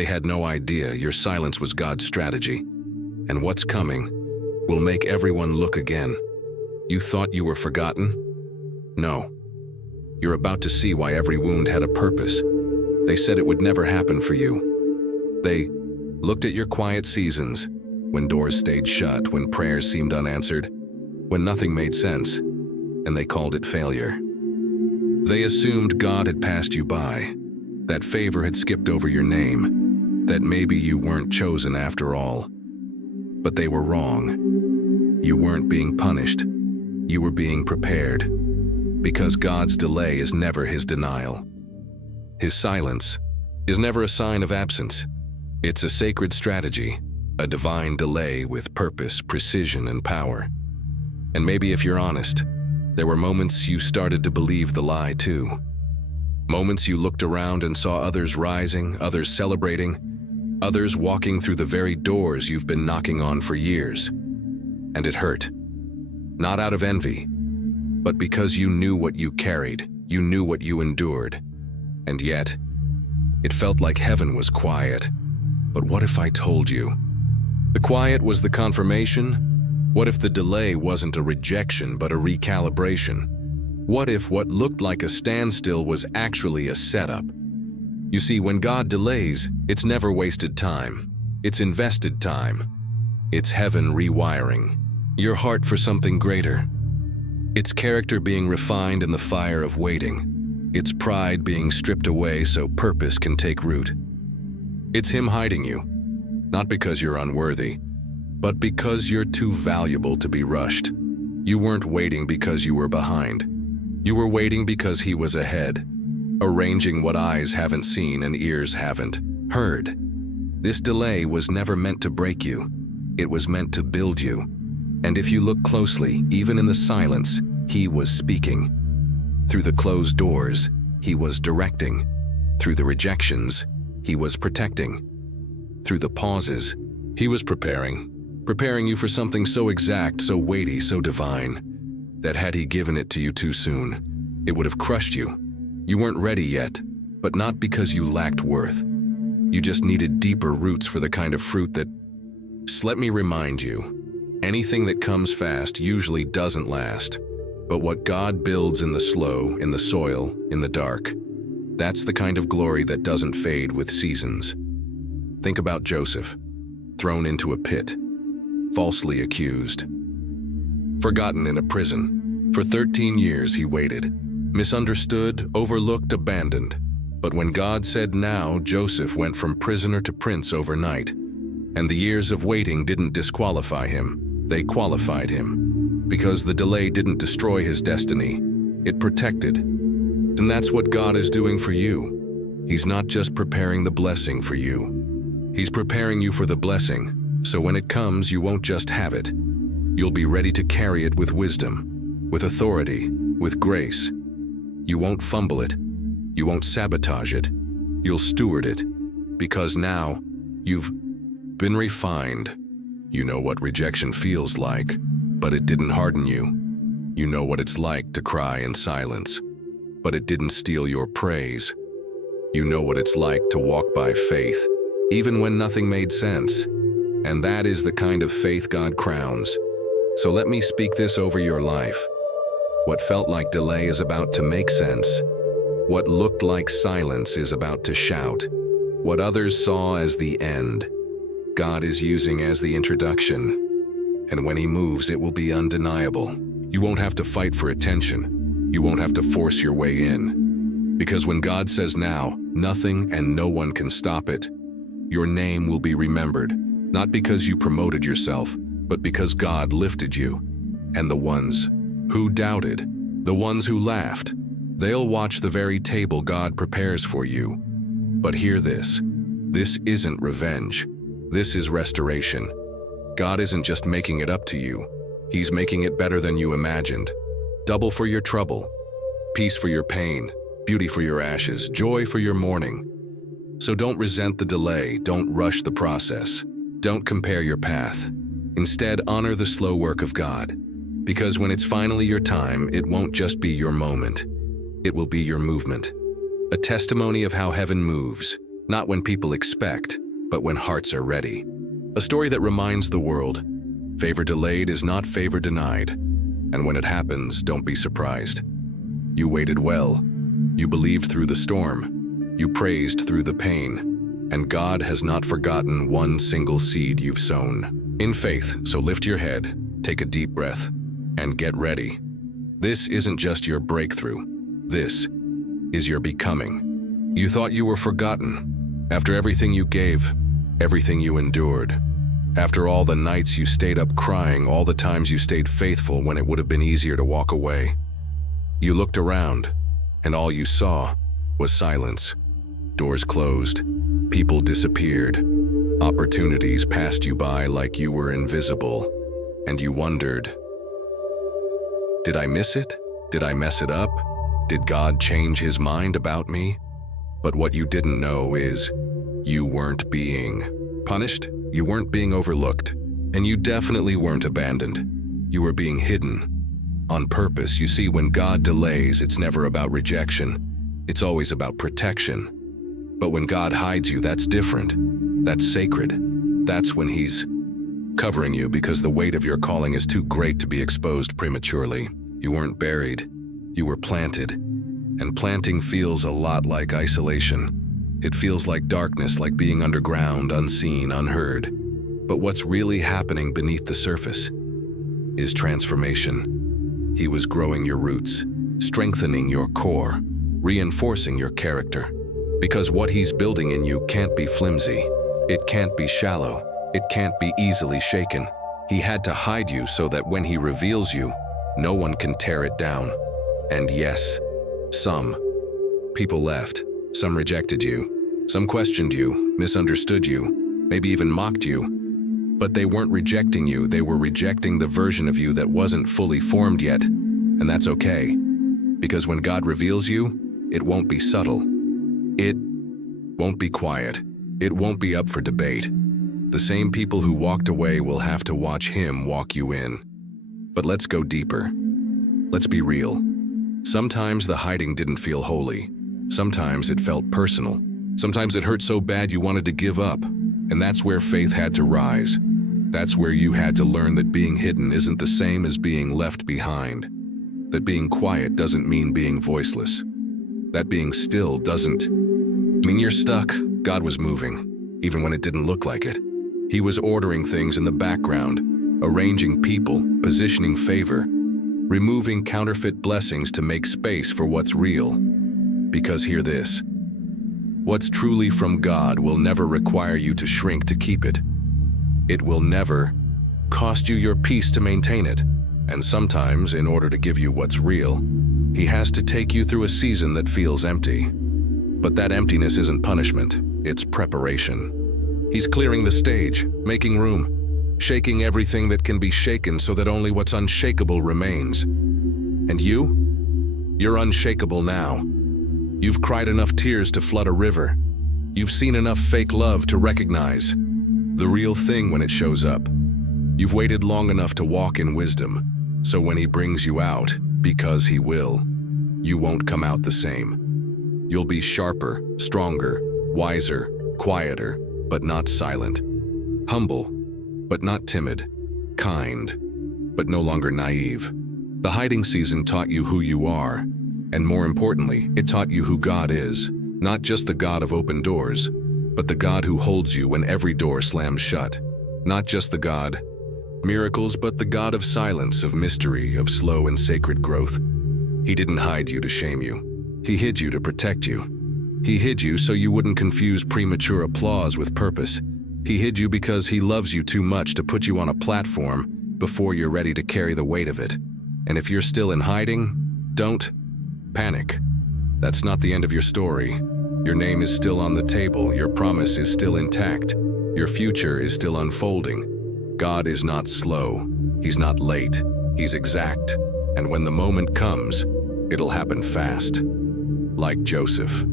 They had no idea your silence was God's strategy. And what's coming will make everyone look again. You thought you were forgotten? No. You're about to see why every wound had a purpose. They said it would never happen for you. They looked at your quiet seasons, when doors stayed shut, when prayers seemed unanswered, when nothing made sense, and they called it failure. They assumed God had passed you by, that favor had skipped over your name, that maybe you weren't chosen after all. But they were wrong. You weren't being punished. You were being prepared. Because God's delay is never his denial. His silence is never a sign of absence. It's a sacred strategy, a divine delay with purpose, precision, and power. And maybe if you're honest, there were moments you started to believe the lie too. Moments you looked around and saw others rising, others celebrating, others walking through the very doors you've been knocking on for years. And it hurt. Not out of envy, but because you knew what you carried, you knew what you endured. And yet, it felt like heaven was quiet. But what if I told you? The quiet was the confirmation. What if the delay wasn't a rejection but a recalibration? What if what looked like a standstill was actually a setup? You see, when God delays, it's never wasted time. It's invested time. It's heaven rewiring your heart for something greater. It's character being refined in the fire of waiting. It's pride being stripped away so purpose can take root. It's him hiding you, not because you're unworthy, but because you're too valuable to be rushed. You weren't waiting because you were behind. You were waiting because he was ahead, arranging what eyes haven't seen and ears haven't heard. This delay was never meant to break you. It was meant to build you. And if you look closely, even in the silence, he was speaking. Through the closed doors, he was directing. Through the rejections, he was protecting. Through the pauses, he was preparing you for something so exact, so weighty, so divine, that had he given it to you too soon, it would have crushed you. You weren't ready yet, but not because you lacked worth. You just needed deeper roots for the kind of fruit that... Let me remind you, anything that comes fast usually doesn't last. But what God builds in the slow, in the soil, in the dark, that's the kind of glory that doesn't fade with seasons. Think about Joseph, thrown into a pit, falsely accused, forgotten in a prison. For 13 years he waited, misunderstood, overlooked, abandoned. But when God said now, Joseph went from prisoner to prince overnight. And the years of waiting didn't disqualify him, they qualified him. Because the delay didn't destroy his destiny, it protected. And that's what God is doing for you. He's not just preparing the blessing for you. He's preparing you for the blessing, so when it comes, you won't just have it. You'll be ready to carry it with wisdom, with authority, with grace. You won't fumble it. You won't sabotage it. You'll steward it. Because now, you've been refined. You know what rejection feels like, but it didn't harden you. You know what it's like to cry in silence, but it didn't steal your praise. You know what it's like to walk by faith, even when nothing made sense. And that is the kind of faith God crowns. So let me speak this over your life. What felt like delay is about to make sense. What looked like silence is about to shout. What others saw as the end, God is using as the introduction. And when he moves, it will be undeniable. You won't have to fight for attention. You won't have to force your way in. Because when God says now, nothing and no one can stop it. Your name will be remembered, not because you promoted yourself, but because God lifted you. And the ones who doubted, the ones who laughed, they'll watch the very table God prepares for you. But hear this. This isn't revenge. This is restoration. God isn't just making it up to you. He's making it better than you imagined. Double for your trouble, peace for your pain, beauty for your ashes, joy for your mourning. So don't resent the delay. Don't rush the process. Don't compare your path. Instead, honor the slow work of God. Because when it's finally your time, it won't just be your moment. It will be your movement. A testimony of how heaven moves, Not when people expect, but when hearts are ready. A story that reminds the world, favor delayed is not favor denied. And when it happens, don't be surprised. You waited well. You believed through the storm. You praised through the pain. And God has not forgotten one single seed you've sown. In faith, so lift your head, take a deep breath, and get ready. This isn't just your breakthrough. This is your becoming. You thought you were forgotten. After everything you gave, everything you endured. After all the nights you stayed up crying, all the times you stayed faithful when it would have been easier to walk away. You looked around, and all you saw was silence. Doors closed, people disappeared, opportunities passed you by like you were invisible, and you wondered, did I miss it? Did I mess it up? Did God change his mind about me? But what you didn't know is, you weren't being punished, you weren't being overlooked, and you definitely weren't abandoned. You were being hidden. On purpose. You see, when God delays, it's never about rejection. It's always about protection. But when God hides you, that's different. That's sacred. That's when he's covering you because the weight of your calling is too great to be exposed prematurely. You weren't buried. You were planted. And planting feels a lot like isolation. It feels like darkness, like being underground, unseen, unheard. But what's really happening beneath the surface is transformation. He was growing your roots, strengthening your core, reinforcing your character. Because what he's building in you can't be flimsy. It can't be shallow. It can't be easily shaken. He had to hide you so that when he reveals you, no one can tear it down. And yes, some people left. Some rejected you. Some questioned you, misunderstood you, maybe even mocked you. But they weren't rejecting you, they were rejecting the version of you that wasn't fully formed yet. And that's okay. Because when God reveals you, it won't be subtle. It won't be quiet. It won't be up for debate. The same people who walked away will have to watch him walk you in. But let's go deeper. Let's be real. Sometimes the hiding didn't feel holy. Sometimes it felt personal. Sometimes it hurt so bad you wanted to give up. And that's where faith had to rise. That's where you had to learn that being hidden isn't the same as being left behind. That being quiet doesn't mean being voiceless. That being still doesn't mean you're stuck. God was moving, even when it didn't look like it. He was ordering things in the background, arranging people, positioning favor, removing counterfeit blessings to make space for what's real. Because hear this, what's truly from God will never require you to shrink to keep it. It will never cost you your peace to maintain it. And sometimes, in order to give you what's real, he has to take you through a season that feels empty. But that emptiness isn't punishment, it's preparation. He's clearing the stage, making room, shaking everything that can be shaken so that only what's unshakable remains. And you're unshakable now. You've cried enough tears to flood a river. You've seen enough fake love to recognize the real thing when it shows up. You've waited long enough to walk in wisdom, so when he brings you out, because he will, you won't come out the same. You'll be sharper, stronger, wiser, quieter, but not silent. Humble, but not timid. Kind, but no longer naive. The hiding season taught you who you are, and more importantly, it taught you who God is, not just the God of open doors, but the God who holds you when every door slams shut. Not just the God miracles, but the God of silence, of mystery, of slow and sacred growth. He didn't hide you to shame you. He hid you to protect you. He hid you so you wouldn't confuse premature applause with purpose. He hid you because he loves you too much to put you on a platform before you're ready to carry the weight of it. And if you're still in hiding, don't panic. That's not the end of your story. Your name is still on the table. Your promise is still intact. Your future is still unfolding. God is not slow. He's not late. He's exact. And when the moment comes, it'll happen fast. Like Joseph.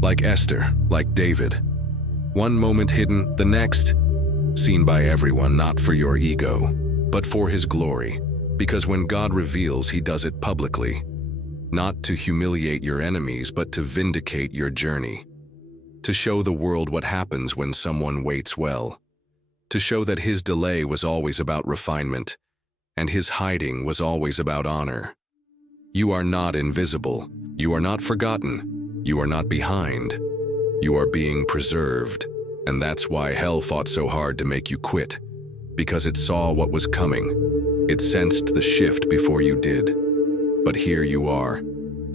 Like Esther. Like David. One moment hidden, the next seen by everyone, not for your ego, but for his glory. Because when God reveals, he does it publicly. Not to humiliate your enemies, but to vindicate your journey. to show the world what happens when someone waits well, to show that his delay was always about refinement, and his hiding was always about honor. You are not invisible. You are not forgotten. You are not behind. You are being preserved. And that's why hell fought so hard to make you quit, because it saw what was coming. It sensed the shift before you did. But here you are,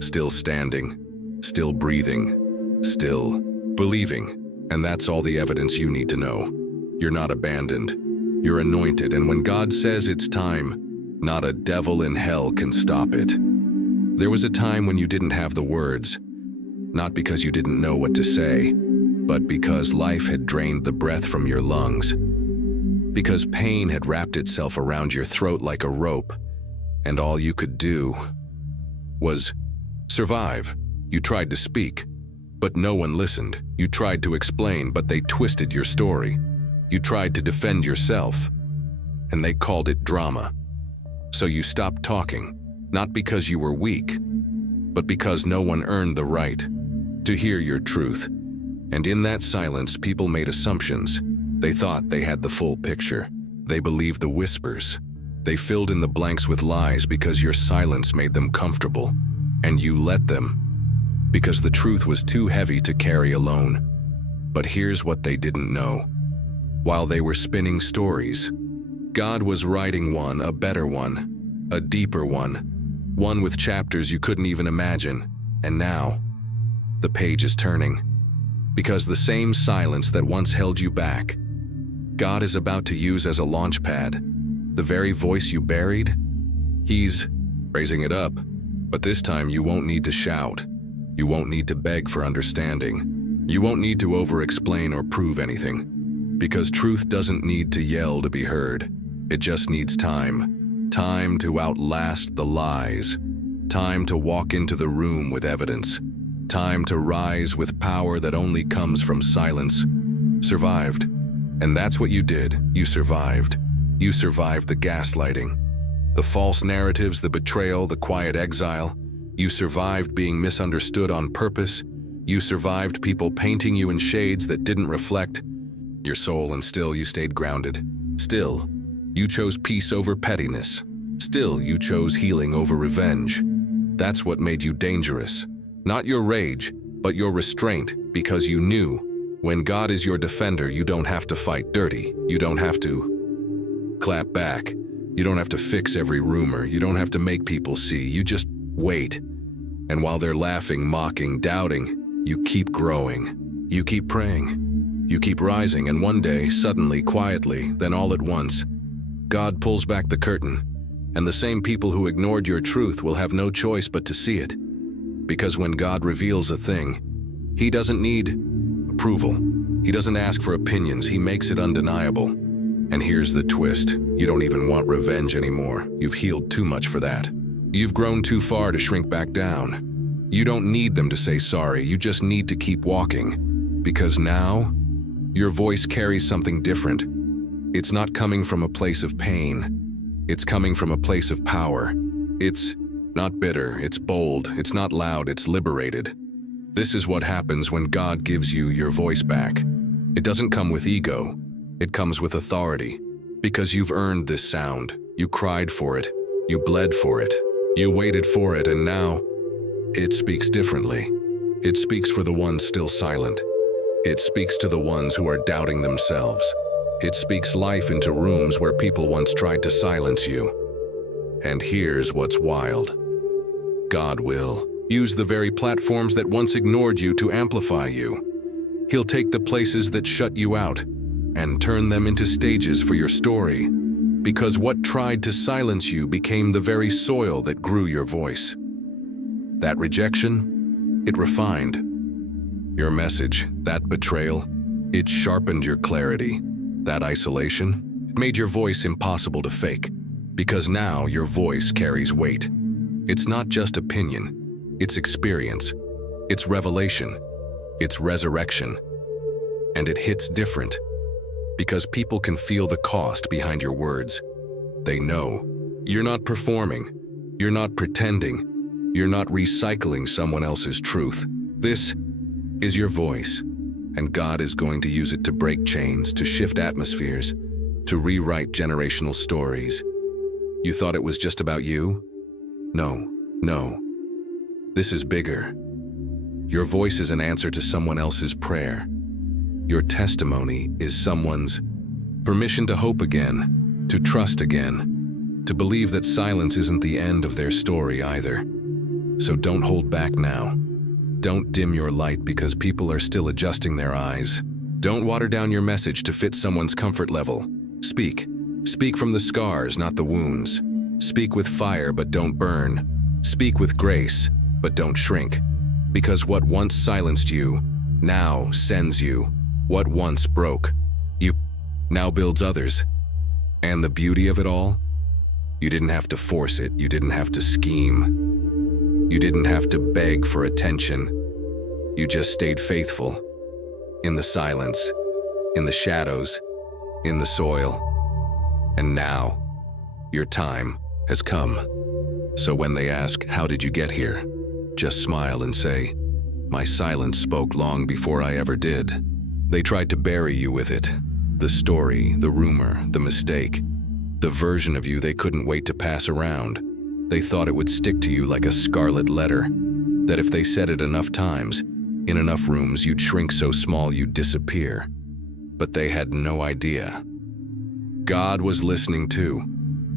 still standing, still breathing, still believing. And that's all the evidence you need to know. You're not abandoned. You're anointed, and when God says it's time, not a devil in hell can stop it. There was a time when you didn't have the words, not because you didn't know what to say, but because life had drained the breath from your lungs, because pain had wrapped itself around your throat like a rope, and all you could do was survive. You tried to speak, but no one listened. You tried to explain, but they twisted your story. You tried to defend yourself, and they called it drama. So you stopped talking, not because you were weak, but because no one earned the right to hear your truth. And in that silence, people made assumptions. They thought they had the full picture. They believed the whispers. They filled in the blanks with lies because your silence made them comfortable. And you let them, because the truth was too heavy to carry alone. But here's what they didn't know. While they were spinning stories, God was writing one, a better one, a deeper one with chapters you couldn't even imagine. And now, the page is turning. Because the same silence that once held you back, God is about to use as a launch pad. The very voice you buried, He's raising it up. But this time you won't need to shout. You won't need to beg for understanding. You won't need to over-explain or prove anything. Because truth doesn't need to yell to be heard. It just needs time. Time to outlast the lies. Time to walk into the room with evidence. Time to rise with power that only comes from silence. Survived. And that's what you did. You survived. You survived the gaslighting, the false narratives, the betrayal, the quiet exile. You survived being misunderstood on purpose. You survived people painting you in shades that didn't reflect your soul, and still you stayed grounded. Still, you chose peace over pettiness. Still, you chose healing over revenge. That's what made you dangerous. Not your rage, but your restraint, because you knew when God is your defender, you don't have to fight dirty. You don't have to clap back. You don't have to fix every rumor. You don't have to make people see. You just wait. And while they're laughing, mocking, doubting, you keep growing. You keep praying. You keep rising, and one day, suddenly, quietly, then all at once, God pulls back the curtain, and the same people who ignored your truth will have no choice but to see it. Because when God reveals a thing, He doesn't need approval. He doesn't ask for opinions. He makes it undeniable. And here's the twist. You don't even want revenge anymore. You've healed too much for that. You've grown too far to shrink back down. You don't need them to say sorry. You just need to keep walking. Because now, your voice carries something different. It's not coming from a place of pain. It's coming from a place of power. It's not bitter, it's bold, it's not loud, it's liberated. This is what happens when God gives you your voice back. It doesn't come with ego. It comes with authority. Because you've earned this sound. You cried for it. You bled for it. You waited for it, and now it speaks differently. It speaks for the ones still silent. It speaks to the ones who are doubting themselves. It speaks life into rooms where people once tried to silence you. And here's what's wild. God will use the very platforms that once ignored you to amplify you. He'll take the places that shut you out and turn them into stages for your story. Because what tried to silence you became the very soil that grew your voice. That rejection, it refined your message. That betrayal, it sharpened your clarity. That isolation, it made your voice impossible to fake. Because now your voice carries weight. It's not just opinion, it's experience, it's revelation, it's resurrection. And it hits different. Because people can feel the cost behind your words. They know you're not performing, you're not pretending, you're not recycling someone else's truth. This is your voice. and God is going to use it to break chains, to shift atmospheres, to rewrite generational stories. You thought it was just about you? No, no. This is bigger. Your voice is an answer to someone else's prayer. Your testimony is someone's permission to hope again, to trust again, to believe that silence isn't the end of their story either. So don't hold back now. Don't dim your light because people are still adjusting their eyes. Don't water down your message to fit someone's comfort level. Speak. Speak from the scars, not the wounds. Speak with fire, but don't burn. Speak with grace, but don't shrink. Because what once silenced you, now sends you. What once broke you, now builds others. And the beauty of it all? You didn't have to force it. You didn't have to scheme. You didn't have to beg for attention. You just stayed faithful. In the silence, in the shadows, in the soil. And now, your time has come. So when they ask, "How did you get here?" just smile and say, "My silence spoke long before I ever did." They tried to bury you with it. The story, the rumor, the mistake, the version of you they couldn't wait to pass around. They thought it would stick to you like a scarlet letter, that if they said it enough times, in enough rooms, you'd shrink so small you'd disappear. But they had no idea. God was listening too,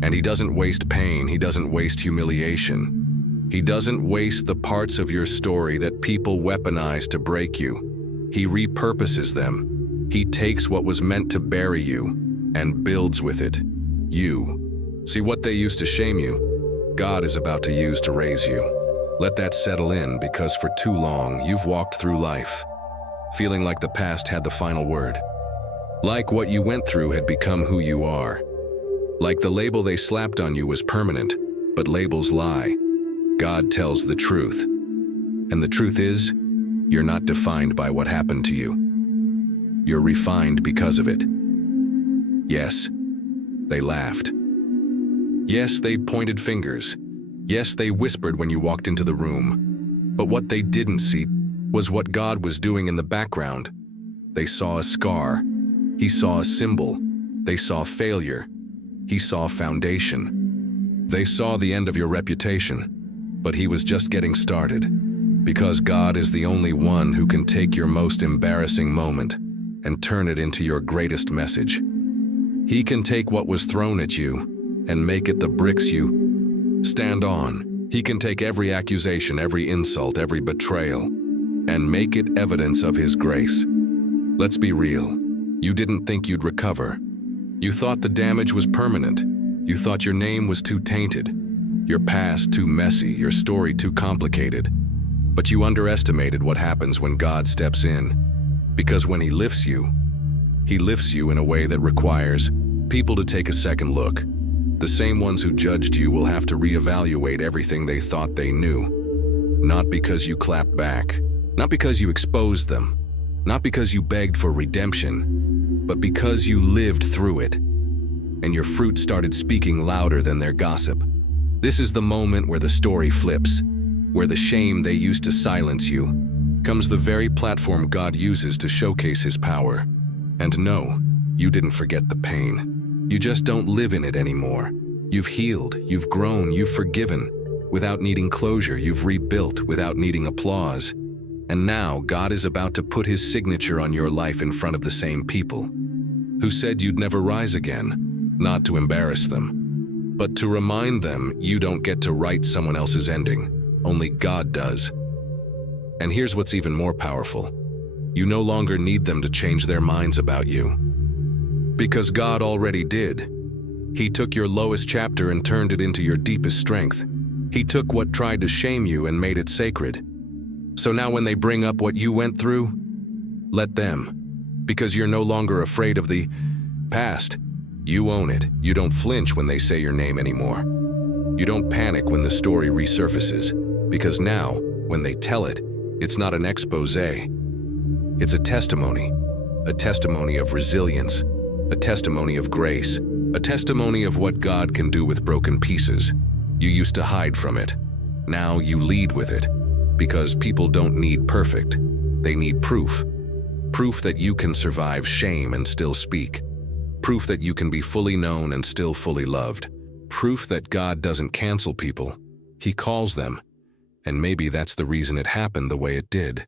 and He doesn't waste pain, He doesn't waste humiliation. He doesn't waste the parts of your story that people weaponize to break you. He repurposes them. He takes what was meant to bury you and builds with it. You. See, what they used to shame you, God is about to use to raise you. Let that settle in, because for too long you've walked through life feeling like the past had the final word. Like what you went through had become who you are. Like the label they slapped on you was permanent, but labels lie. God tells the truth. And the truth is, you're not defined by what happened to you. You're refined because of it. Yes, they laughed. Yes, they pointed fingers. Yes, they whispered when you walked into the room. But what they didn't see was what God was doing in the background. They saw a scar. He saw a symbol. They saw failure. He saw foundation. They saw the end of your reputation, but He was just getting started. Because God is the only one who can take your most embarrassing moment and turn it into your greatest message. He can take what was thrown at you and make it the bricks you stand on. He can take every accusation, every insult, every betrayal, and make it evidence of His grace. Let's be real. You didn't think you'd recover. You thought the damage was permanent. You thought your name was too tainted, your past too messy, your story too complicated. But you underestimated what happens when God steps in. Because when He lifts you in a way that requires people to take a second look. The same ones who judged you will have to reevaluate everything they thought they knew. Not because you clapped back, not because you exposed them, not because you begged for redemption, but because you lived through it, and your fruit started speaking louder than their gossip. This is the moment where the story flips, where the shame they used to silence you comes the very platform God uses to showcase His power. And no, you didn't forget the pain. You just don't live in it anymore. You've healed, you've grown, you've forgiven. Without needing closure, you've rebuilt without needing applause. And now God is about to put His signature on your life in front of the same people who said you'd never rise again, not to embarrass them, but to remind them you don't get to write someone else's ending. Only God does. And here's what's even more powerful. You no longer need them to change their minds about you. Because God already did. He took your lowest chapter and turned it into your deepest strength. He took what tried to shame you and made it sacred. So now when they bring up what you went through, let them. Because you're no longer afraid of the past. You own it. You don't flinch when they say your name anymore. You don't panic when the story resurfaces. Because now, when they tell it, it's not an expose. It's a testimony of resilience, a testimony of grace, a testimony of what God can do with broken pieces. You used to hide from it. Now you lead with it. Because people don't need perfect. They need proof. Proof that you can survive shame and still speak. Proof that you can be fully known and still fully loved. Proof that God doesn't cancel people. He calls them. And maybe that's the reason it happened the way it did.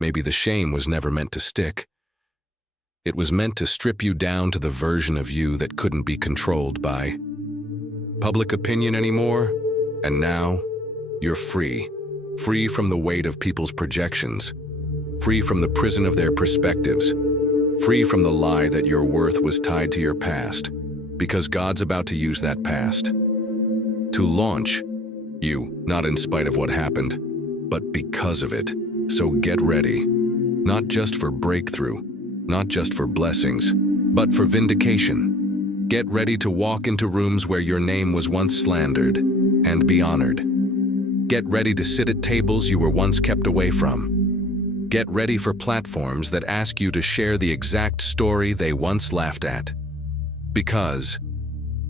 Maybe the shame was never meant to stick. It was meant to strip you down to the version of you that couldn't be controlled by public opinion anymore. And now, you're free. Free from the weight of people's projections. Free from the prison of their perspectives. Free from the lie that your worth was tied to your past. Because God's about to use that past to launch you, not in spite of what happened, but because of it. So get ready. Not just for breakthrough, not just for blessings, but for vindication. Get ready to walk into rooms where your name was once slandered and be honored. Get ready to sit at tables you were once kept away from. Get ready for platforms that ask you to share the exact story they once laughed at. Because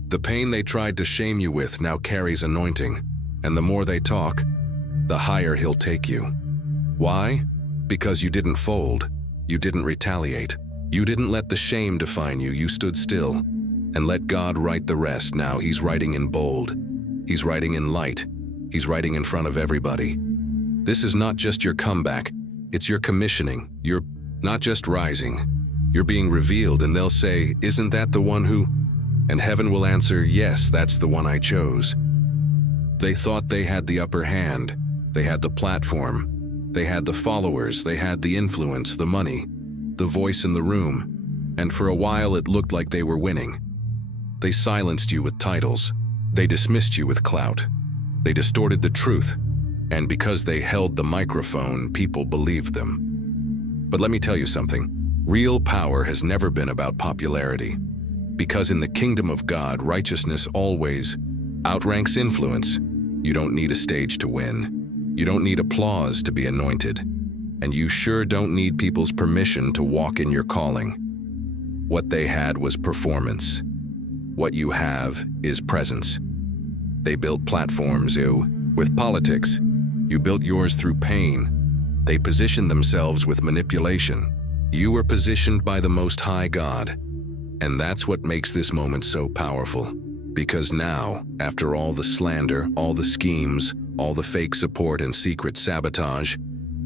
the pain they tried to shame you with now carries anointing, and the more they talk, the higher he'll take you. Why? Because you didn't fold. You didn't retaliate. You didn't let the shame define you. You stood still and let God write the rest. Now he's writing in bold. He's writing in light. He's writing in front of everybody. This is not just your comeback. It's your commissioning. You're not just rising. You're being revealed, and they'll say, "Isn't that the one who?" And heaven will answer, "Yes, that's the one I chose." They thought they had the upper hand. They had the platform. They had the followers. They had the influence, the money, the voice in the room. And for a while it looked like they were winning. They silenced you with titles. They dismissed you with clout. They distorted the truth. And because they held the microphone, people believed them. But let me tell you something. Real power has never been about popularity. Because in the kingdom of God, righteousness always outranks influence. You don't need a stage to win. You don't need applause to be anointed. And you sure don't need people's permission to walk in your calling. What they had was performance. What you have is presence. They built platforms, with politics. You built yours through pain. They positioned themselves with manipulation. You were positioned by the Most High God. And that's what makes this moment so powerful. Because now, after all the slander, all the schemes, all the fake support and secret sabotage,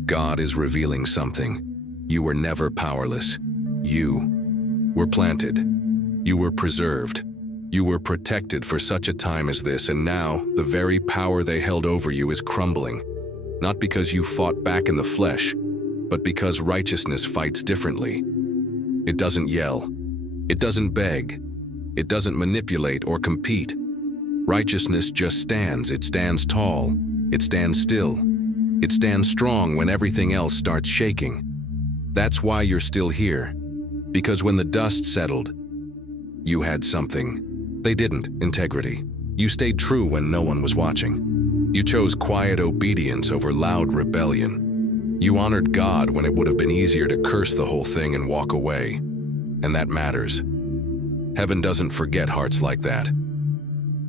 God is revealing something. You were never powerless. You were planted. You were preserved. You were protected for such a time as this, and now the very power they held over you is crumbling. Not because you fought back in the flesh, but because righteousness fights differently. It doesn't yell. It doesn't beg. It doesn't manipulate or compete. Righteousness just stands. It stands tall. It stands still. It stands strong when everything else starts shaking. That's why you're still here. Because when the dust settled, you had something. They didn't. Integrity. You stayed true when no one was watching. You chose quiet obedience over loud rebellion. You honored God when it would have been easier to curse the whole thing and walk away. And that matters. Heaven doesn't forget hearts like that.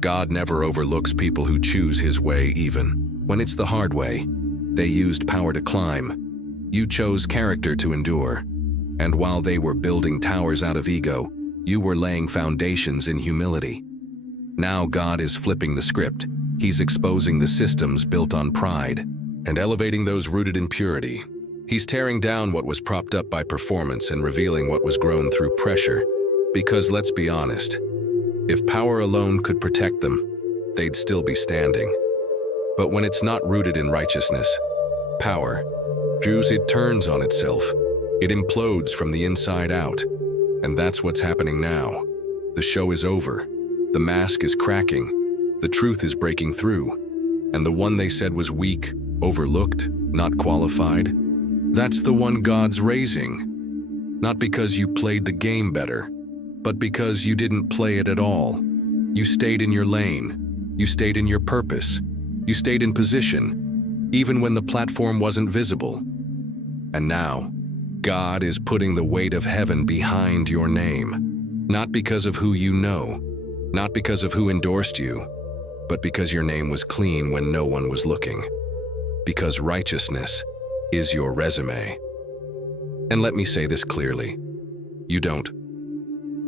God never overlooks people who choose his way even when it's the hard way. They used power to climb. You chose character to endure. And while they were building towers out of ego, you were laying foundations in humility. Now God is flipping the script. He's exposing the systems built on pride and elevating those rooted in purity. He's tearing down what was propped up by performance and revealing what was grown through pressure. Because let's be honest, if power alone could protect them, they'd still be standing. But when it's not rooted in righteousness, power, it turns on itself. It implodes from the inside out. And that's what's happening now. The show is over. The mask is cracking. The truth is breaking through. And the one they said was weak, overlooked, not qualified, that's the one God's raising. Not because you played the game better, but because you didn't play it at all. You stayed in your lane. You stayed in your purpose. You stayed in position, even when the platform wasn't visible. And now, God is putting the weight of heaven behind your name. Not because of who you know, not because of who endorsed you, but because your name was clean when no one was looking. Because righteousness is your resume. And let me say this clearly. You don't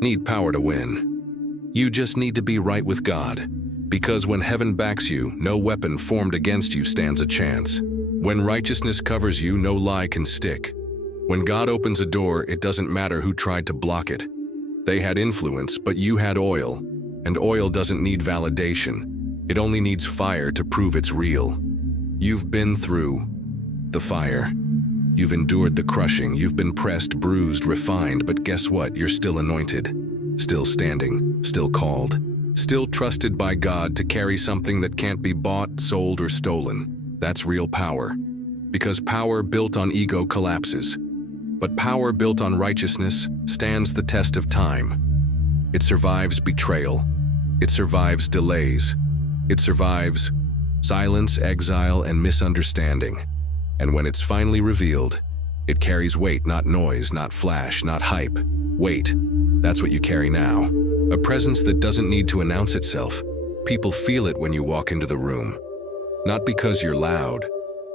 need power to win. You just need to be right with God. Because when heaven backs you, no weapon formed against you stands a chance. When righteousness covers you, no lie can stick. When God opens a door, it doesn't matter who tried to block it. They had influence, but you had oil. And oil doesn't need validation. It only needs fire to prove it's real. You've been through the fire. You've endured the crushing. You've been pressed, bruised, refined, but guess what? You're still anointed, still standing, still called, still trusted by God to carry something that can't be bought, sold, or stolen. That's real power. Because power built on ego collapses. But power built on righteousness stands the test of time. It survives betrayal. It survives delays. It survives silence, exile, and misunderstanding. And when it's finally revealed, it carries weight, not noise, not flash, not hype. Weight. That's what you carry now. A presence that doesn't need to announce itself. People feel it when you walk into the room. Not because you're loud,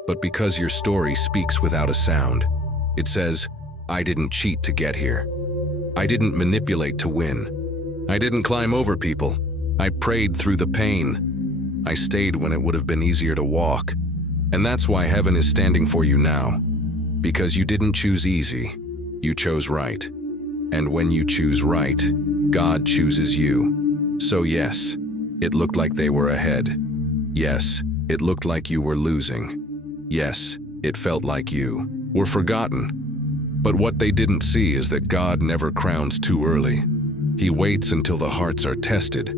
but because your story speaks without a sound. It says, I didn't cheat to get here. I didn't manipulate to win. I didn't climb over people. I prayed through the pain. I stayed when it would have been easier to walk. And that's why heaven is standing for you now. Because you didn't choose easy, you chose right. And when you choose right, God chooses you. So yes, it looked like they were ahead. Yes, it looked like you were losing. Yes, it felt like you were forgotten. But what they didn't see is that God never crowns too early. He waits until the hearts are tested.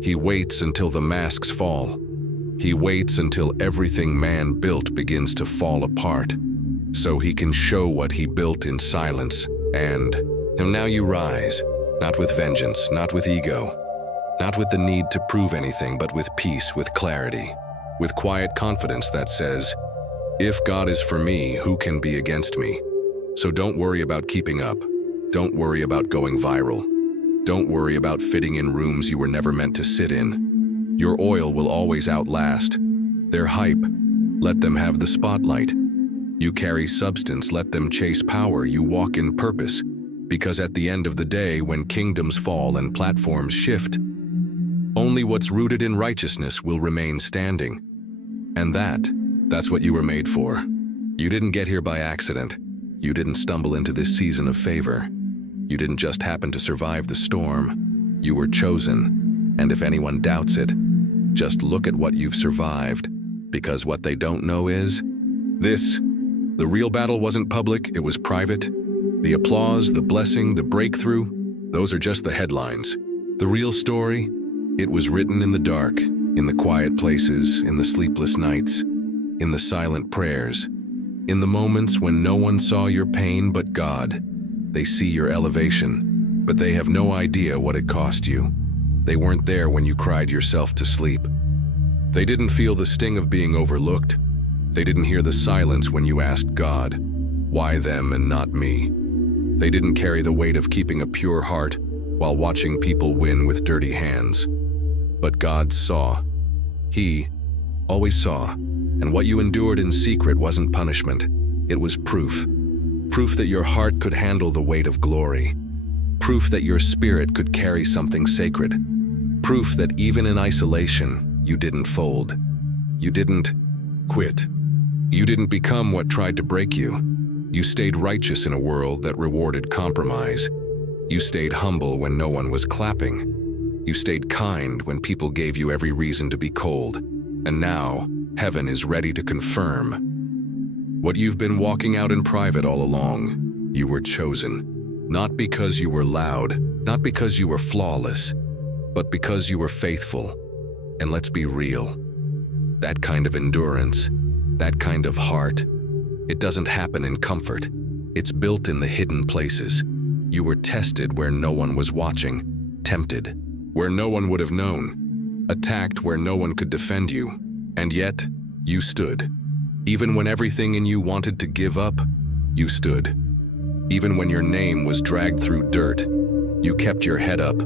He waits until the masks fall. He waits until everything man built begins to fall apart, so he can show what he built in silence. And now you rise, not with vengeance, not with ego, not with the need to prove anything, but with peace, with clarity, with quiet confidence that says, if God is for me, who can be against me? So don't worry about keeping up. Don't worry about going viral. Don't worry about fitting in rooms you were never meant to sit in. Your oil will always outlast. Their hype, let them have the spotlight. You carry substance, let them chase power. You walk in purpose. Because at the end of the day, when kingdoms fall and platforms shift, only what's rooted in righteousness will remain standing. And that's what you were made for. You didn't get here by accident. You didn't stumble into this season of favor. You didn't just happen to survive the storm. You were chosen. And if anyone doubts it, just look at what you've survived. Because what they don't know is this. The real battle wasn't public, it was private. The applause, the blessing, the breakthrough, those are just the headlines. The real story, it was written in the dark, in the quiet places, in the sleepless nights, in the silent prayers, in the moments when no one saw your pain but God. They see your elevation, but they have no idea what it cost you. They weren't there when you cried yourself to sleep. They didn't feel the sting of being overlooked. They didn't hear the silence when you asked God, why them and not me? They didn't carry the weight of keeping a pure heart while watching people win with dirty hands. But God saw. He always saw. And what you endured in secret wasn't punishment. It was proof. Proof that your heart could handle the weight of glory. Proof that your spirit could carry something sacred. Proof that even in isolation, you didn't fold. You didn't quit. You didn't become what tried to break you. You stayed righteous in a world that rewarded compromise. You stayed humble when no one was clapping. You stayed kind when people gave you every reason to be cold. And now, heaven is ready to confirm what you've been walking out in private all along. You were chosen. Not because you were loud, not because you were flawless, but because you were faithful. And let's be real. That kind of endurance, that kind of heart, it doesn't happen in comfort. It's built in the hidden places. You were tested where no one was watching, tempted where no one would have known, attacked where no one could defend you. And yet, you stood. Even when everything in you wanted to give up, you stood. Even when your name was dragged through dirt, you kept your head up.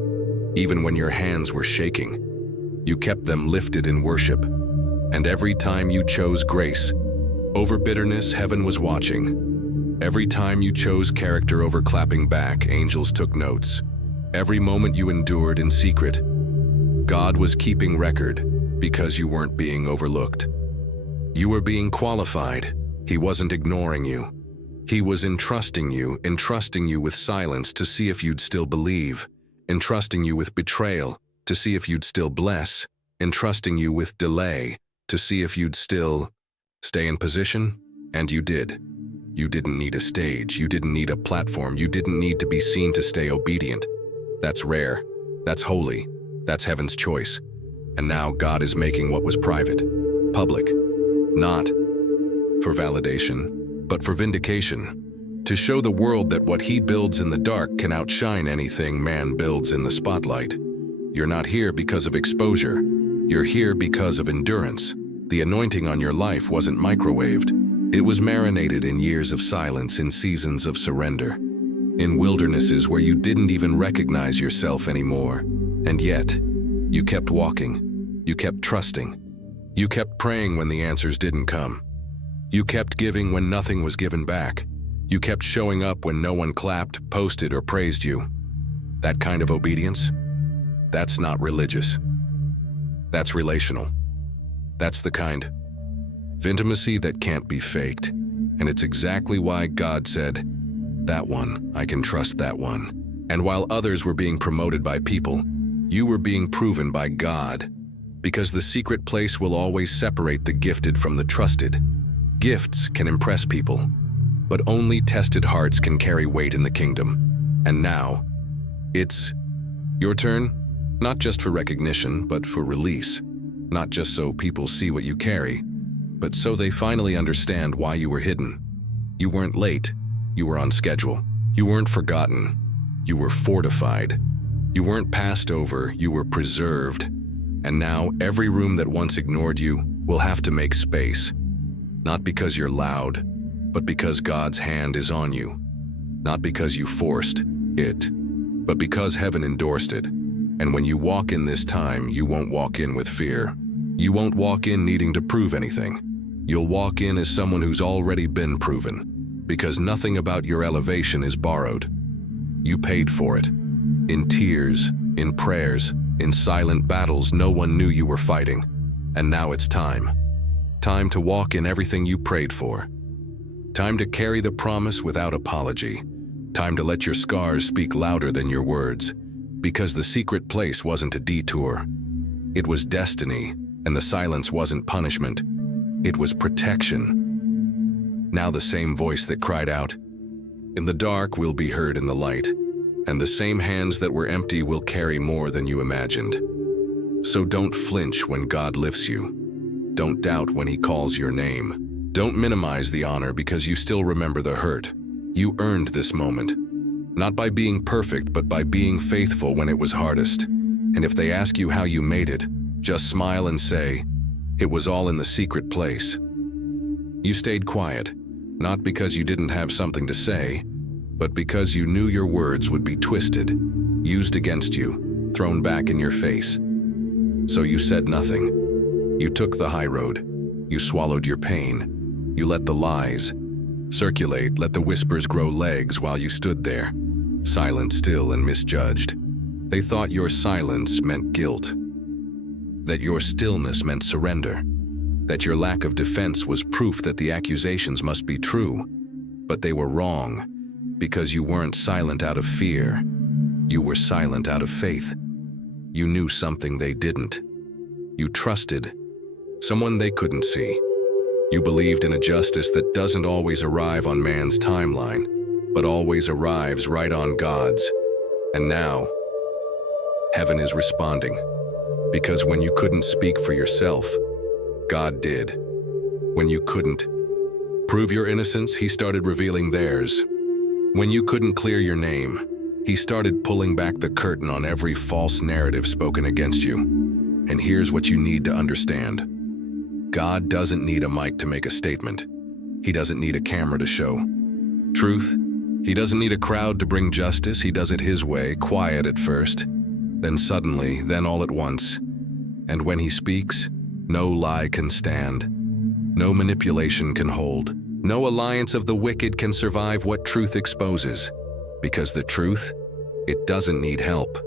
Even when your hands were shaking, you kept them lifted in worship. And every time you chose grace over bitterness, heaven was watching. Every time you chose character over clapping back, angels took notes. Every moment you endured in secret, God was keeping record because you weren't being overlooked. You were being qualified. He wasn't ignoring you. He was entrusting you with silence to see if you'd still believe, entrusting you with betrayal to see if you'd still bless, entrusting you with delay to see if you'd still stay in position, and you did. You didn't need a stage, you didn't need a platform, you didn't need to be seen to stay obedient. That's rare, that's holy, that's heaven's choice. And now God is making what was private, public, not for validation, but for vindication, to show the world that what he builds in the dark can outshine anything man builds in the spotlight. You're not here because of exposure, you're here because of endurance. The anointing on your life wasn't microwaved. It was marinated in years of silence, in seasons of surrender, in wildernesses where you didn't even recognize yourself anymore. And yet, you kept walking, you kept trusting, you kept praying when the answers didn't come. You kept giving when nothing was given back. You kept showing up when no one clapped, posted, or praised you. That kind of obedience? That's not religious. That's relational. That's the kind of intimacy that can't be faked. And it's exactly why God said, "That one, I can trust that one." And while others were being promoted by people, you were being proven by God. Because the secret place will always separate the gifted from the trusted. Gifts can impress people, but only tested hearts can carry weight in the kingdom. And now, it's your turn, not just for recognition, but for release. Not just so people see what you carry, but so they finally understand why you were hidden. You weren't late, you were on schedule. You weren't forgotten, you were fortified. You weren't passed over, you were preserved. And now every room that once ignored you will have to make space. Not because you're loud, but because God's hand is on you. Not because you forced it, but because heaven endorsed it. And when you walk in this time, you won't walk in with fear. You won't walk in needing to prove anything. You'll walk in as someone who's already been proven, because nothing about your elevation is borrowed. You paid for it. In tears, in prayers, in silent battles no one knew you were fighting. And now it's time. Time to walk in everything you prayed for. Time to carry the promise without apology. Time to let your scars speak louder than your words. Because the secret place wasn't a detour. It was destiny, and the silence wasn't punishment. It was protection. Now the same voice that cried out, "In the dark will be heard in the light," and the same hands that were empty will carry more than you imagined. So don't flinch when God lifts you. Don't doubt when he calls your name. Don't minimize the honor because you still remember the hurt. You earned this moment, not by being perfect, but by being faithful when it was hardest. And if they ask you how you made it, just smile and say, "It was all in the secret place." You stayed quiet, not because you didn't have something to say, but because you knew your words would be twisted, used against you, thrown back in your face. So you said nothing. You took the high road. You swallowed your pain. You let the lies circulate, let the whispers grow legs while you stood there, silent, still, and misjudged. They thought your silence meant guilt, that your stillness meant surrender, that your lack of defense was proof that the accusations must be true. But they were wrong, because you weren't silent out of fear. You were silent out of faith. You knew something they didn't. You trusted someone they couldn't see. You believed in a justice that doesn't always arrive on man's timeline, but always arrives right on God's. And now, heaven is responding. Because when you couldn't speak for yourself, God did. When you couldn't prove your innocence, he started revealing theirs. When you couldn't clear your name, he started pulling back the curtain on every false narrative spoken against you. And here's what you need to understand. God doesn't need a mic to make a statement. He doesn't need a camera to show truth. He doesn't need a crowd to bring justice. He does it his way, quiet at first, then suddenly, then all at once. And when he speaks, no lie can stand. No manipulation can hold. No alliance of the wicked can survive what truth exposes. Because the truth, it doesn't need help.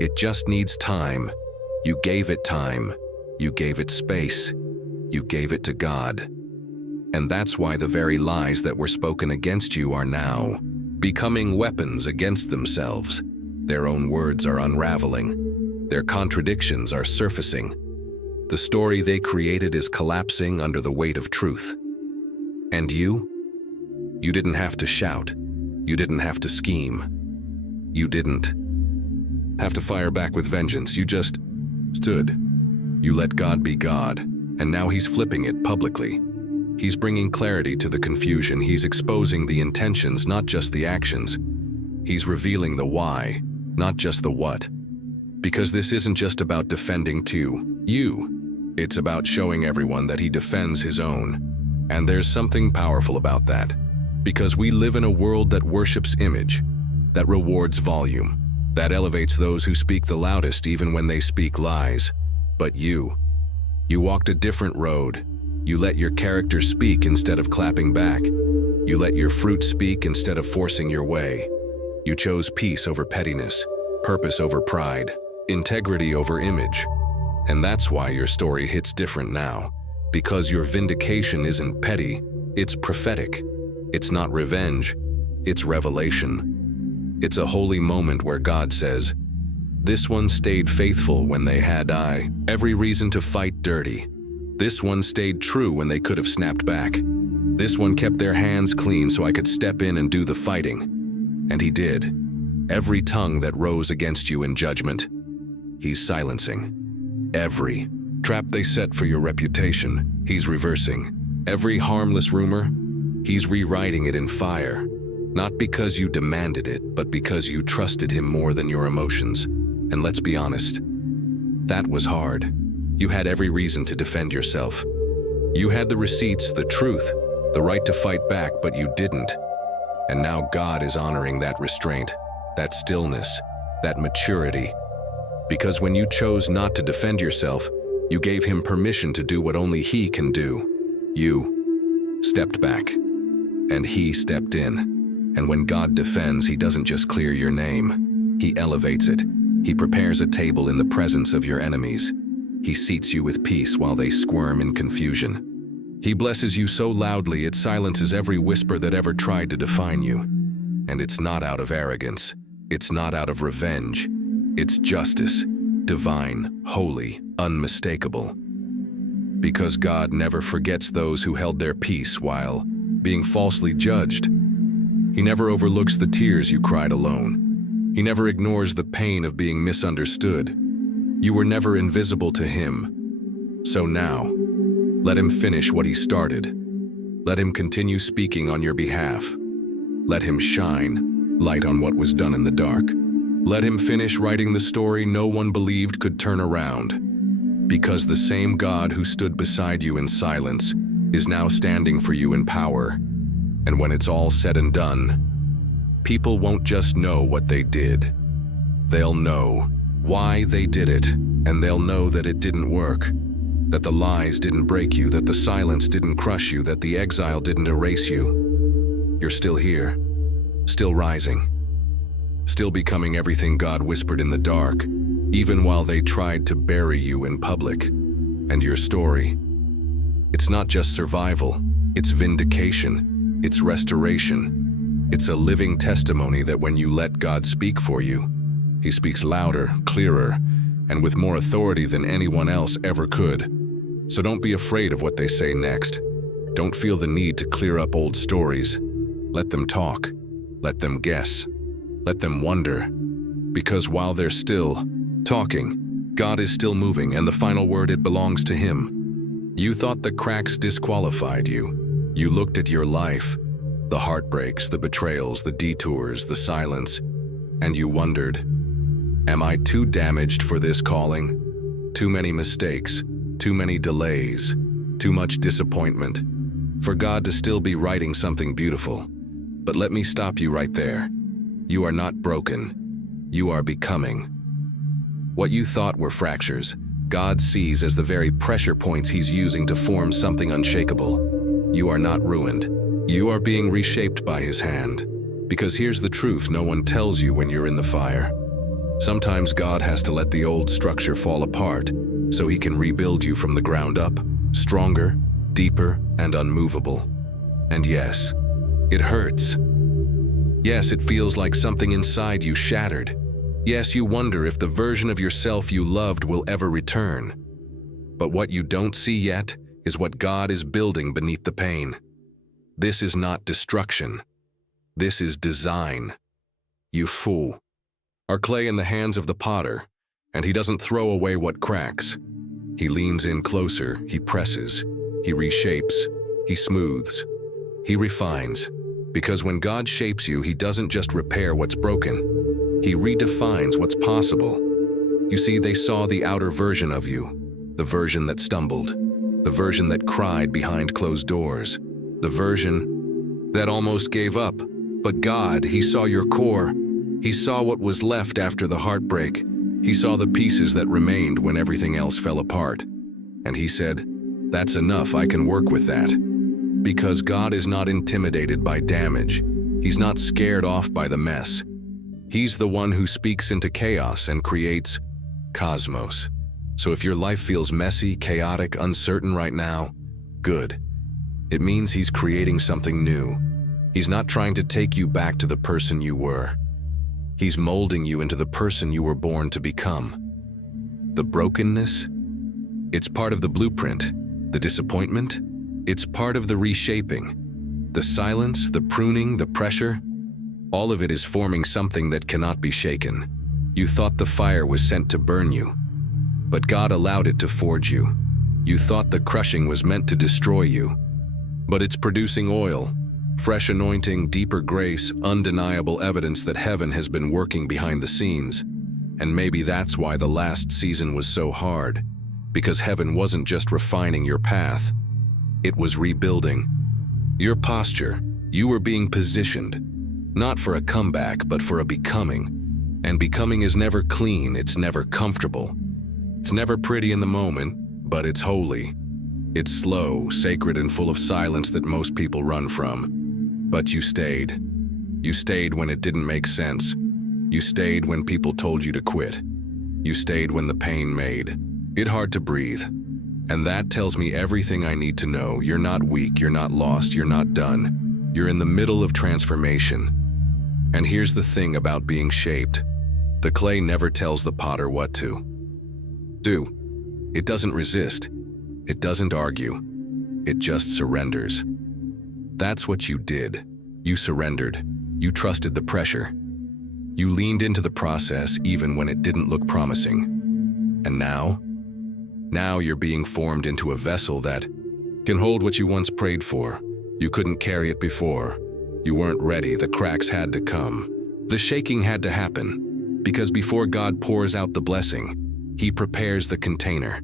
It just needs time. You gave it time. You gave it space. You gave it to God. And that's why the very lies that were spoken against you are now becoming weapons against themselves. Their own words are unraveling. Their contradictions are surfacing. The story they created is collapsing under the weight of truth. And you? You didn't have to shout. You didn't have to scheme. You didn't have to fire back with vengeance. You just stood. You let God be God, and now He's flipping it publicly. He's bringing clarity to the confusion. He's exposing the intentions, not just the actions. He's revealing the why, not just the what. Because this isn't just about defending you. It's about showing everyone that He defends His own. And there's something powerful about that. Because we live in a world that worships image, that rewards volume, that elevates those who speak the loudest even when they speak lies. But you walked a different road. You let your character speak instead of clapping back. You let your fruit speak instead of forcing your way. You chose peace over pettiness, purpose over pride, integrity over image. And that's why your story hits different now. Because your vindication isn't petty, it's prophetic. It's not revenge, it's revelation. It's a holy moment where God says, "This one stayed faithful when they had every reason to fight dirty. This one stayed true when they could have snapped back. This one kept their hands clean so I could step in and do the fighting." And He did. Every tongue that rose against you in judgment, He's silencing. Every trap they set for your reputation, He's reversing. Every harmless rumor, He's rewriting it in fire. Not because you demanded it, but because you trusted Him more than your emotions. And let's be honest, that was hard. You had every reason to defend yourself. You had the receipts, the truth, the right to fight back, but you didn't. And now God is honoring that restraint, that stillness, that maturity. Because when you chose not to defend yourself, you gave Him permission to do what only He can do. You stepped back, and He stepped in. And when God defends, He doesn't just clear your name. He elevates it. He prepares a table in the presence of your enemies. He seats you with peace while they squirm in confusion. He blesses you so loudly it silences every whisper that ever tried to define you. And it's not out of arrogance. It's not out of revenge. It's justice, divine, holy, unmistakable. Because God never forgets those who held their peace while being falsely judged. He never overlooks the tears you cried alone. He never ignores the pain of being misunderstood. You were never invisible to Him. So now, let Him finish what He started. Let Him continue speaking on your behalf. Let Him shine light on what was done in the dark. Let Him finish writing the story no one believed could turn around. Because the same God who stood beside you in silence is now standing for you in power. And when it's all said and done, people won't just know what they did. They'll know why they did it, and they'll know that it didn't work, that the lies didn't break you, that the silence didn't crush you, that the exile didn't erase you. You're still here, still rising, still becoming everything God whispered in the dark, even while they tried to bury you in public. And your story, it's not just survival, it's vindication, it's restoration. It's a living testimony that when you let God speak for you, He speaks louder, clearer, and with more authority than anyone else ever could. So don't be afraid of what they say next. Don't feel the need to clear up old stories. Let them talk. Let them guess. Let them wonder. Because while they're still talking, God is still moving, and the final word, it belongs to Him. You thought the cracks disqualified you. You looked at your life, the heartbreaks, the betrayals, the detours, the silence, and you wondered, am I too damaged for this calling? Too many mistakes, too many delays, too much disappointment, for God to still be writing something beautiful. But let me stop you right there. You are not broken. You are becoming. What you thought were fractures, God sees as the very pressure points He's using to form something unshakable. You are not ruined. You are being reshaped by his hand. Because here's the truth no one tells you when you're in the fire. Sometimes God has to let the old structure fall apart so he can rebuild you from the ground up, stronger, deeper, and unmovable. And yes, it hurts. Yes, it feels like something inside you shattered. Yes, you wonder if the version of yourself you loved will ever return. But what you don't see yet is what God is building beneath the pain. This is not destruction. This is design. You fool. Our clay in the hands of the potter, and he doesn't throw away what cracks. He leans in closer, he presses, he reshapes, he smooths, he refines. Because when God shapes you, he doesn't just repair what's broken. He redefines what's possible. You see, they saw the outer version of you, the version that stumbled, the version that cried behind closed doors, the version that almost gave up. But God, he saw your core. He saw what was left after the heartbreak. He saw the pieces that remained when everything else fell apart. And he said, "That's enough, I can work with that." Because God is not intimidated by damage. He's not scared off by the mess. He's the one who speaks into chaos and creates cosmos. So if your life feels messy, chaotic, uncertain right now, good. It means he's creating something new. He's not trying to take you back to the person you were. He's molding you into the person you were born to become. The brokenness? It's part of the blueprint. The disappointment? It's part of the reshaping. The silence, the pruning, the pressure? All of it is forming something that cannot be shaken. You thought the fire was sent to burn you, but God allowed it to forge you. You thought the crushing was meant to destroy you, but it's producing oil. Fresh anointing, deeper grace, undeniable evidence that heaven has been working behind the scenes. And maybe that's why the last season was so hard, because heaven wasn't just refining your path, it was rebuilding your posture. You were being positioned, not for a comeback, but for a becoming. And becoming is never clean, it's never comfortable. It's never pretty in the moment, but it's holy. It's slow, sacred, and full of silence that most people run from. But you stayed. You stayed when it didn't make sense. You stayed when people told you to quit. You stayed when the pain made it hard to breathe. And that tells me everything I need to know. You're not weak, you're not lost, you're not done. You're in the middle of transformation. And here's the thing about being shaped. The clay never tells the potter what to do. It doesn't resist. It doesn't argue. It just surrenders. That's what you did. You surrendered. You trusted the pressure. You leaned into the process even when it didn't look promising. And now you're being formed into a vessel that can hold what you once prayed for. You couldn't carry it before. You weren't ready. The cracks had to come. The shaking had to happen. Because before God pours out the blessing, he prepares the container.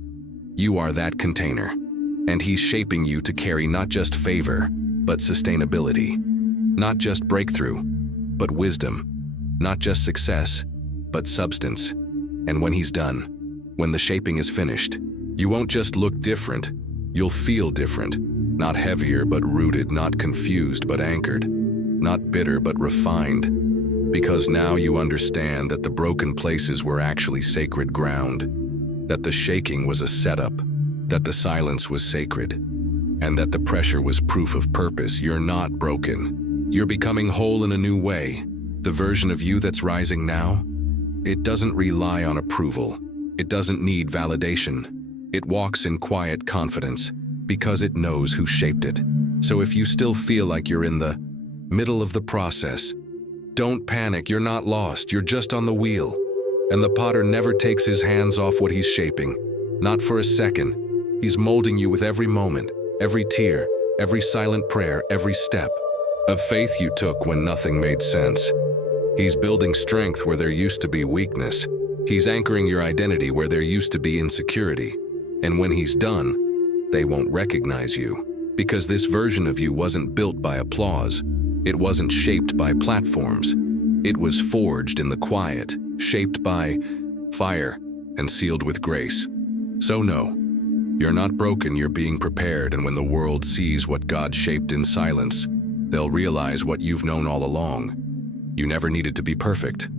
You are that container. And he's shaping you to carry not just favor, but sustainability. Not just breakthrough, but wisdom. Not just success, but substance. And when he's done, when the shaping is finished, you won't just look different, you'll feel different. Not heavier, but rooted. Not confused, but anchored. Not bitter, but refined. Because now you understand that the broken places were actually sacred ground. That the shaking was a setup. That the silence was sacred. And that the pressure was proof of purpose. You're not broken. You're becoming whole in a new way. The version of you that's rising now, it doesn't rely on approval. It doesn't need validation. It walks in quiet confidence because it knows who shaped it. So if you still feel like you're in the middle of the process, don't panic. You're not lost. You're just on the wheel. And the potter never takes his hands off what he's shaping. Not for a second. He's molding you with every moment, every tear, every silent prayer, every step of faith you took when nothing made sense. He's building strength where there used to be weakness. He's anchoring your identity where there used to be insecurity. And when he's done, they won't recognize you. Because this version of you wasn't built by applause. It wasn't shaped by platforms. It was forged in the quiet, shaped by fire, and sealed with grace. So no, you're not broken, you're being prepared, and when the world sees what God shaped in silence, They'll realize what you've known all along. You never needed to be perfect.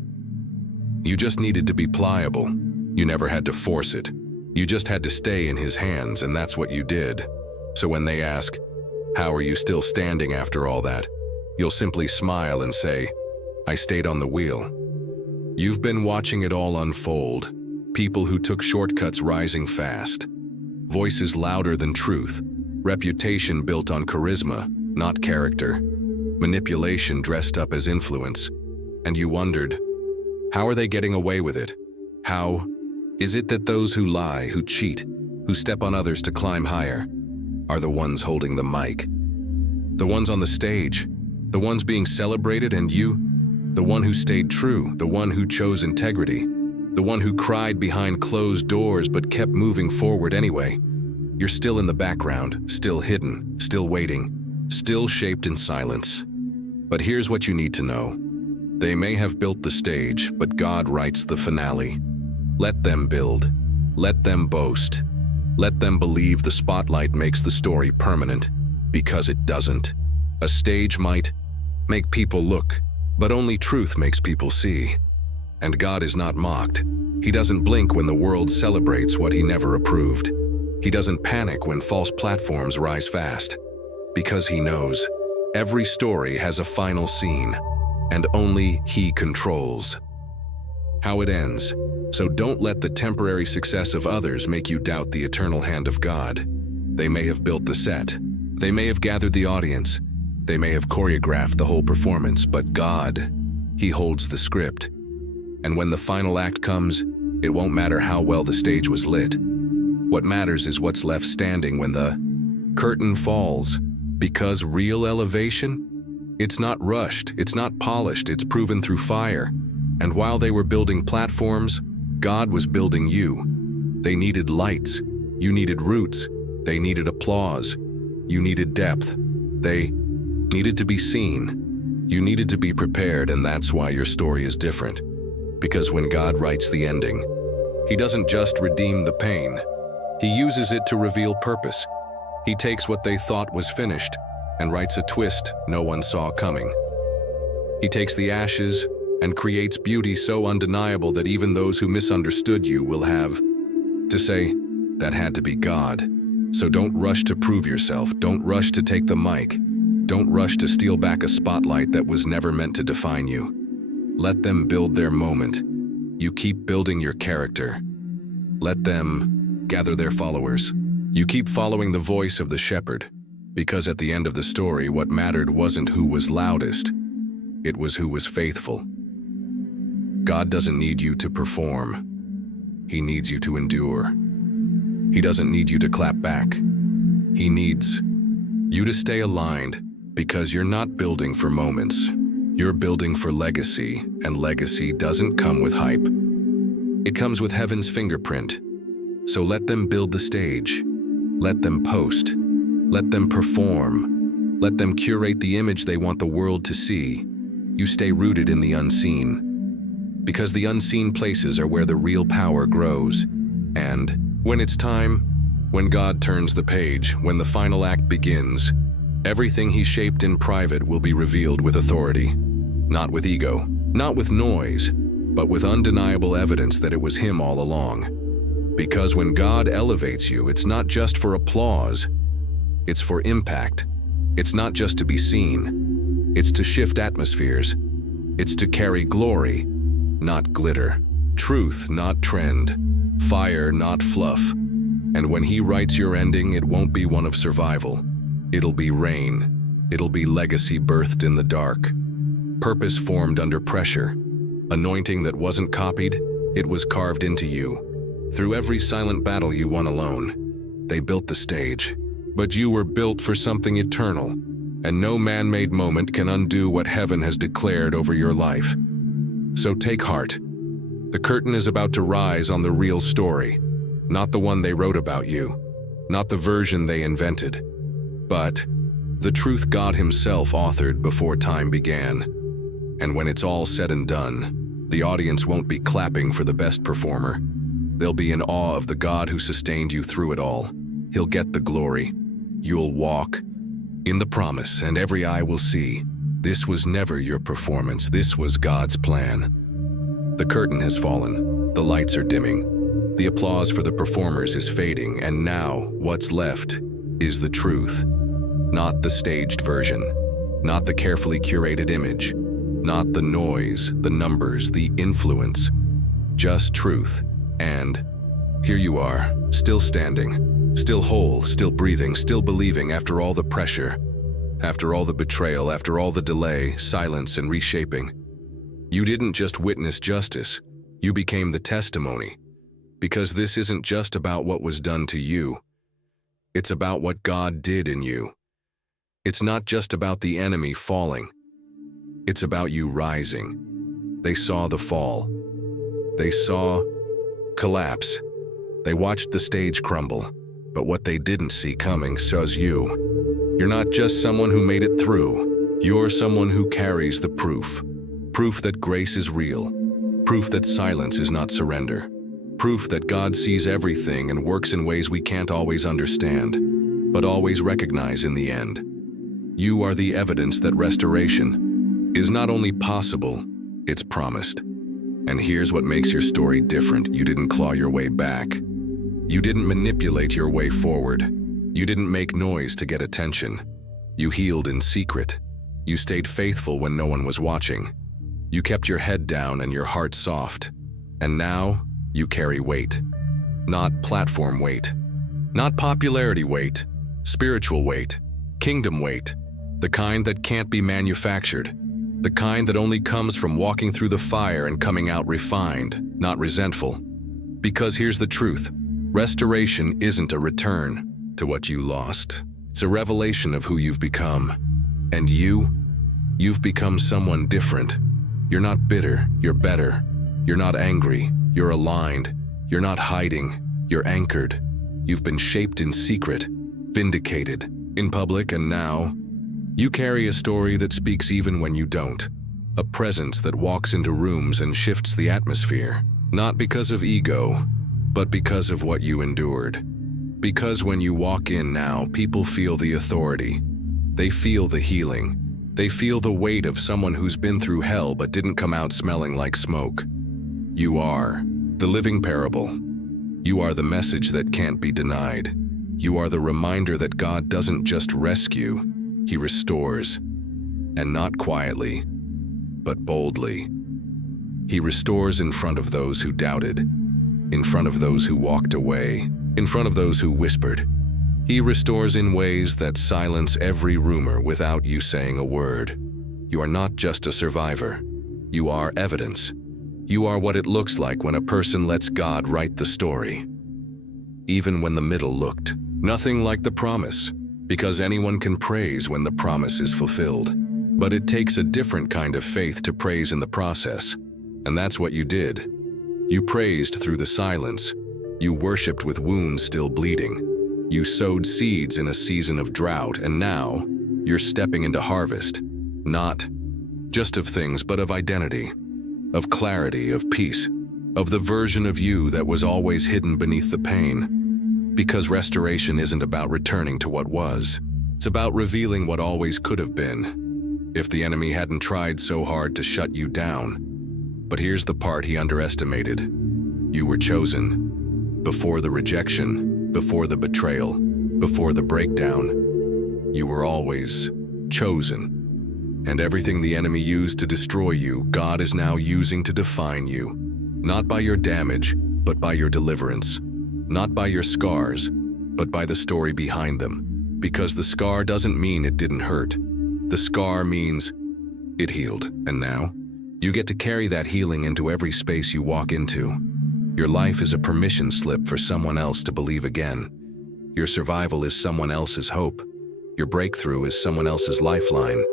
You just needed to be pliable. You never had to force it. You just had to stay in his hands, and that's what you did. So when they ask, "How are you still standing after all that?" you'll simply smile and say, "I stayed on the wheel." You've been watching it all unfold. People who took shortcuts rising fast. Voices louder than truth. Reputation built on charisma, not character. Manipulation dressed up as influence. And you wondered, how are they getting away with it? How is it that those who lie, who cheat, who step on others to climb higher, are the ones holding the mic? The ones on the stage, the ones being celebrated, and you, the one who stayed true, the one who chose integrity, the one who cried behind closed doors but kept moving forward anyway. You're still in the background, still hidden, still waiting, still shaped in silence. But here's what you need to know. They may have built the stage, but God writes the finale. Let them build. Let them boast. Let them believe the spotlight makes the story permanent, because it doesn't. A stage might make people look, but only truth makes people see. And God is not mocked. He doesn't blink when the world celebrates what he never approved. He doesn't panic when false platforms rise fast. Because he knows every story has a final scene, and only he controls how it ends. So don't let the temporary success of others make you doubt the eternal hand of God. They may have built the set. They may have gathered the audience. They may have choreographed the whole performance, but God, he holds the script. And when the final act comes, it won't matter how well the stage was lit. What matters is what's left standing when the curtain falls. Because real elevation, it's not rushed, it's not polished, it's proven through fire. And while they were building platforms, God was building you. They needed lights. You needed roots. They needed applause. You needed depth. They needed to be seen. You needed to be prepared, and that's why your story is different. Because when God writes the ending, he doesn't just redeem the pain. He uses it to reveal purpose. He takes what they thought was finished and writes a twist no one saw coming. He takes the ashes and creates beauty so undeniable that even those who misunderstood you will have to say, that had to be God. So don't rush to prove yourself. Don't rush to take the mic. Don't rush to steal back a spotlight that was never meant to define you. Let them build their moment. You keep building your character. Let them gather their followers. You keep following the voice of the shepherd, because at the end of the story, what mattered wasn't who was loudest. It was who was faithful. God doesn't need you to perform. He needs you to endure. He doesn't need you to clap back. He needs you to stay aligned, because you're not building for moments. You're building for legacy, and legacy doesn't come with hype. It comes with heaven's fingerprint. So let them build the stage. Let them post. Let them perform. Let them curate the image they want the world to see. You stay rooted in the unseen. Because the unseen places are where the real power grows. And when it's time, when God turns the page, when the final act begins, everything he shaped in private will be revealed with authority. Not with ego, not with noise, but with undeniable evidence that it was him all along. Because when God elevates you, it's not just for applause, it's for impact. It's not just to be seen, it's to shift atmospheres. It's to carry glory, not glitter. Truth, not trend. Fire, not fluff. And when he writes your ending, it won't be one of survival. It'll be rain. It'll be legacy birthed in the dark. Purpose formed under pressure. Anointing that wasn't copied, it was carved into you. Through every silent battle you won alone, they built the stage. But you were built for something eternal, and no man-made moment can undo what heaven has declared over your life. So take heart. The curtain is about to rise on the real story, not the one they wrote about you, not the version they invented, but the truth God himself authored before time began. And when it's all said and done, the audience won't be clapping for the best performer. They'll be in awe of the God who sustained you through it all. He'll get the glory. You'll walk, in the promise, and every eye will see. This was never your performance, this was God's plan. The curtain has fallen, the lights are dimming, the applause for the performers is fading, and now what's left is the truth. Not the staged version, not the carefully curated image, not the noise, the numbers, the influence, just truth. And here you are, still standing, still whole, still breathing, still believing after all the pressure, after all the betrayal, after all the delay, silence, and reshaping. You didn't just witness justice, you became the testimony. Because this isn't just about what was done to you, it's about what God did in you. It's not just about the enemy falling, it's about you rising. They saw the fall. They saw collapse. They watched the stage crumble, but what they didn't see coming shows you. You're not just someone who made it through. You're someone who carries the proof. Proof that grace is real. Proof that silence is not surrender. Proof that God sees everything and works in ways we can't always understand, but always recognize in the end. You are the evidence that restoration is not only possible, it's promised. And here's what makes your story different. You didn't claw your way back. You didn't manipulate your way forward. You didn't make noise to get attention. You healed in secret. You stayed faithful when no one was watching. You kept your head down and your heart soft. And now, you carry weight. Not platform weight. Not popularity weight. Spiritual weight. Kingdom weight. The kind that can't be manufactured. The kind that only comes from walking through the fire and coming out refined, not resentful. Because here's the truth. Restoration isn't a return to what you lost. It's a revelation of who you've become. And you've become someone different. You're not bitter, you're better. You're not angry, you're aligned. You're not hiding, you're anchored. You've been shaped in secret, vindicated, in public, and now you carry a story that speaks even when you don't. A presence that walks into rooms and shifts the atmosphere. Not because of ego, but because of what you endured. Because when you walk in now, people feel the authority. They feel the healing. They feel the weight of someone who's been through hell but didn't come out smelling like smoke. You are the living parable. You are the message that can't be denied. You are the reminder that God doesn't just rescue, He restores. And not quietly, but boldly. He restores in front of those who doubted, in front of those who walked away, in front of those who whispered. He restores in ways that silence every rumor without you saying a word. You are not just a survivor. You are evidence. You are what it looks like when a person lets God write the story. Even when the middle looked nothing like the promise, because anyone can praise when the promise is fulfilled. But it takes a different kind of faith to praise in the process, and that's what you did. You praised through the silence. You worshipped with wounds still bleeding. You sowed seeds in a season of drought, and now you're stepping into harvest. Not just of things, but of identity, of clarity, of peace, of the version of you that was always hidden beneath the pain. Because restoration isn't about returning to what was. It's about revealing what always could have been, if the enemy hadn't tried so hard to shut you down. But here's the part he underestimated. You were chosen. Before the rejection, before the betrayal, before the breakdown, you were always chosen. And everything the enemy used to destroy you, God is now using to define you. Not by your damage, but by your deliverance. Not by your scars, but by the story behind them. Because the scar doesn't mean it didn't hurt. The scar means it healed, and now you get to carry that healing into every space you walk into. Your life is a permission slip for someone else to believe again. Your survival is someone else's hope. Your breakthrough is someone else's lifeline.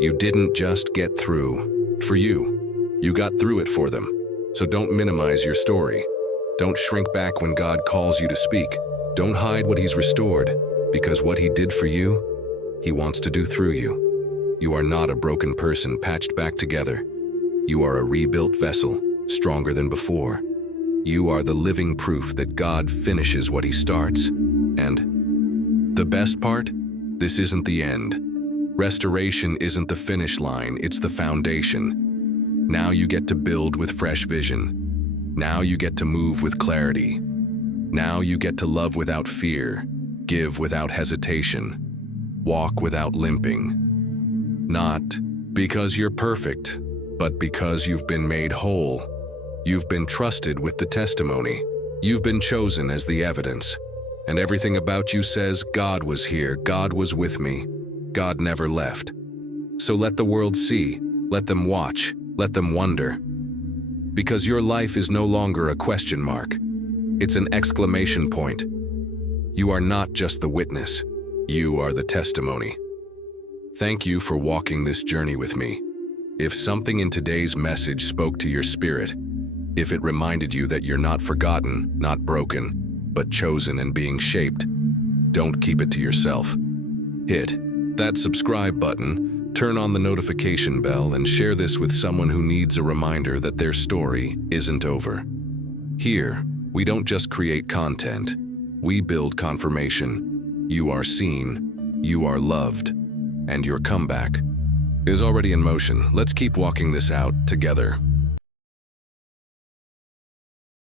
You didn't just get through for you. You got through it for them. So don't minimize your story. Don't shrink back when God calls you to speak. Don't hide what He's restored, because what He did for you, He wants to do through you. You are not a broken person patched back together. You are a rebuilt vessel, stronger than before. You are the living proof that God finishes what He starts. And the best part? This isn't the end. Restoration isn't the finish line, it's the foundation. Now you get to build with fresh vision. Now you get to move with clarity. Now you get to love without fear, give without hesitation, walk without limping. Not because you're perfect, but because you've been made whole. You've been trusted with the testimony. You've been chosen as the evidence. And everything about you says, God was here, God was with me, God never left. So let the world see, let them watch, let them wonder. Because your life is no longer a question mark. It's an exclamation point. You are not just the witness, you are the testimony. Thank you for walking this journey with me. If something in today's message spoke to your spirit, if it reminded you that you're not forgotten, not broken, but chosen and being shaped, don't keep it to yourself. Hit that subscribe button, turn on the notification bell, and share this with someone who needs a reminder that their story isn't over. Here, we don't just create content, we build confirmation. You are seen, you are loved, and your comeback is already in motion. Let's keep walking this out together.